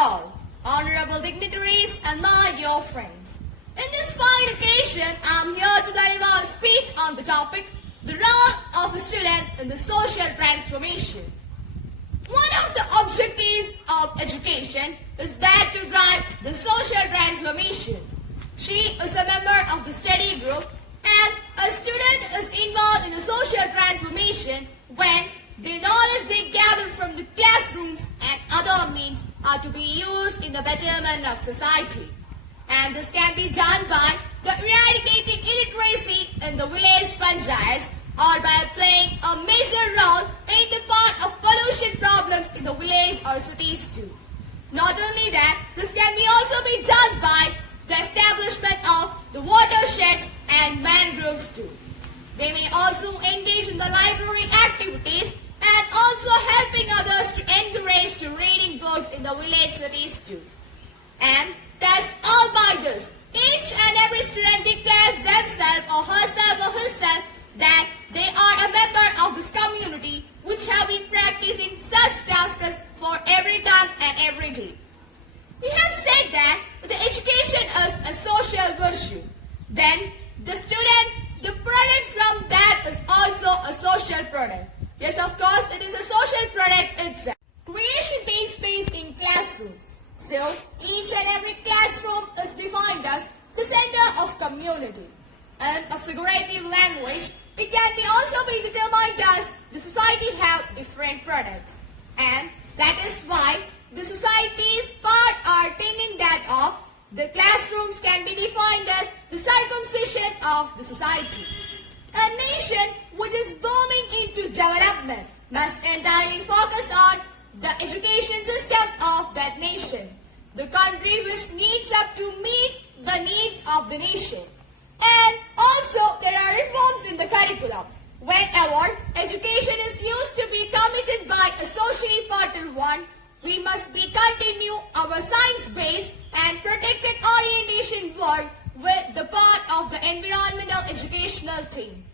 all, honorable dignitaries and my dear friends. In this fine occasion, I am here to deliver a speech on the topic, the role of a student in the social transformation. One of the objectives of education is that to drive the social transformation. She is a member of the study group, and a student is involved in the social transformation when the knowledge they gather from the classrooms and other means are to be used in the betterment of society. And this can be done by the eradicating illiteracy in the village panchayats or by playing a major role in the part of pollution problems in the village or cities too. Not only that, this can also be done by the establishment of the watersheds and mangroves too. They may also engage in the library activities and also helping others to encourage to reading books in the village cities too. And that's all by this. Each and every student declares themselves or herself or himself that they are a member of this community which have been practicing such tasks for every time and every day. We have said that the education is a social virtue. Then the student, the product from that is also a social product. Yes, of course, it is a social product itself. Creation takes place in classroom. So, each and every classroom is defined as the center of community. In a figurative language, it can also be determined as the society have different products. And that is why the society's part are thinking that of the classrooms can be defined as the circumcision of the society. A nation which is booming into development must entirely focus on the education system of that nation. The country which needs up to meet the needs of the nation. And also there are reforms in the curriculum. Whenever education is used to be committed by a socially important one, we must be continue our science-based and protected orientation work with the part of the environmental educational team.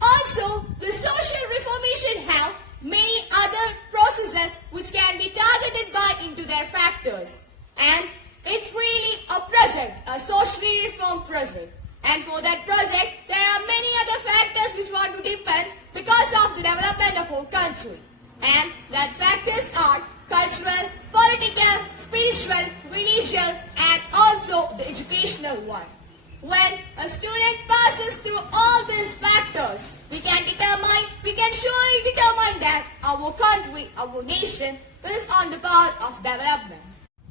Also, the social reformation have many other processes which can be targeted by into their factors. And it's really a project, a socially reformed project. And for that project, there are many other factors which want to depend because of the development of our country. And that factors are cultural, political, spiritual, religious, and also the educational one. When a student passes through all these factors, we can surely determine that our country, our nation is on the path of development.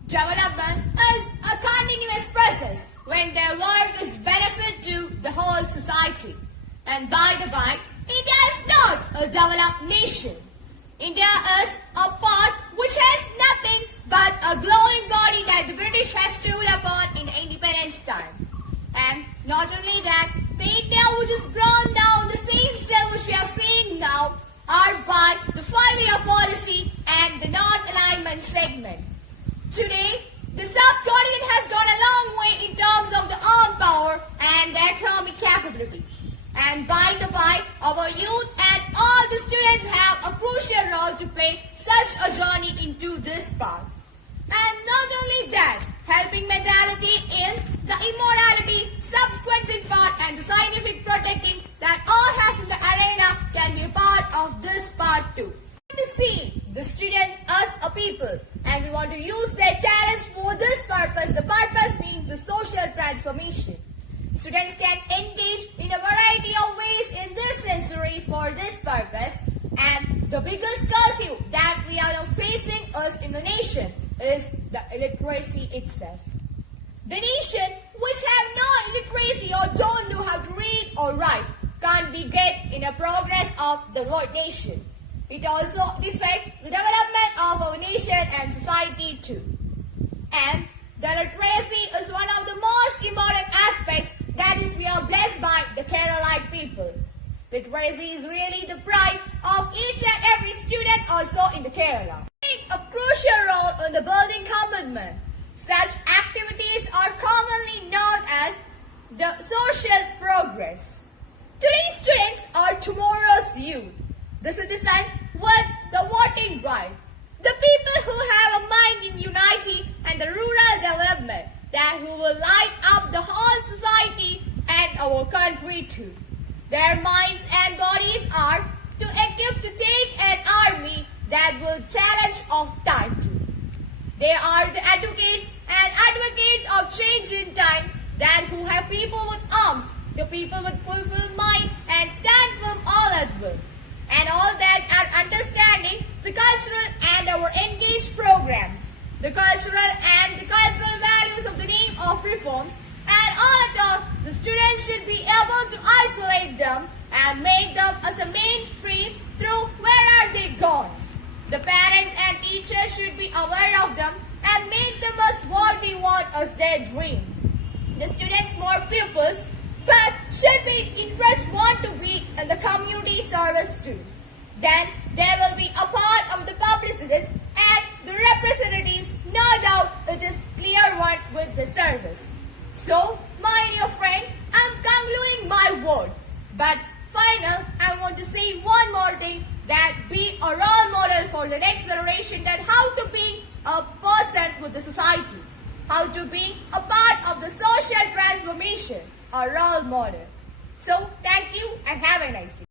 Development is a continuous process when their work is benefit to the whole society. And by the by, India is not a developed nation. India is a part which has nothing but a glowing body that the British has stood upon in the independence time. And not only that, the India which is grown now in the same cell which we are seeing now are by the 5-year policy and the non-alignment segment. Today, the subcontinent has gone a long way in terms of the armed power and the economic capability. And by the by, our youth and all the students have a crucial role to play such a journey into this path. And not only that, helping mentality in the immorality, subsequent part and the scientific protecting that all has in the arena can be a part of this part too. To see the students as a people and we want to use their talents for this purpose. The purpose means the social transformation. Students can engage in a variety of ways in this sensory for this purpose, and the biggest curse that we are now facing us in the nation is the illiteracy itself. The nation which have no illiteracy or don't know how to read or write can't be get in a progress of the world nation. It also affects the development of our nation and society too. And the literacy is one of the most important aspects that is we are blessed by the Kerala people. Literacy is really the pride of each and every student also in the Kerala. Playing a crucial role in the building commitment. Such activities are commonly known as the social progress. Today's students are tomorrow's youth. The citizens with the voting right. The people who have a mind in uniting Their minds and bodies are to equip to take an army that will challenge of time. They are the advocates and advocates of change in time that who have people with arms, the people with fulfilled mind and stand firm all at will. And all that are understanding the cultural and our engaged programs, the cultural values of the name of reforms, and all at all, the students should be able to isolate them and make them as a mainstream through where are they gone. The parents and teachers should be aware of them and make them as what they want as their dream. The students more pupils, but should be interest want to be in the community service too. Then there will be a part of the publicists and the representatives, no doubt it is clear one with the service. So, my dear friends, I am concluding my words. But final, I want to say one more thing, that be a role model for the next generation, that how to be a person with the society, how to be a part of the social transformation, a role model. So, thank you and have a nice day.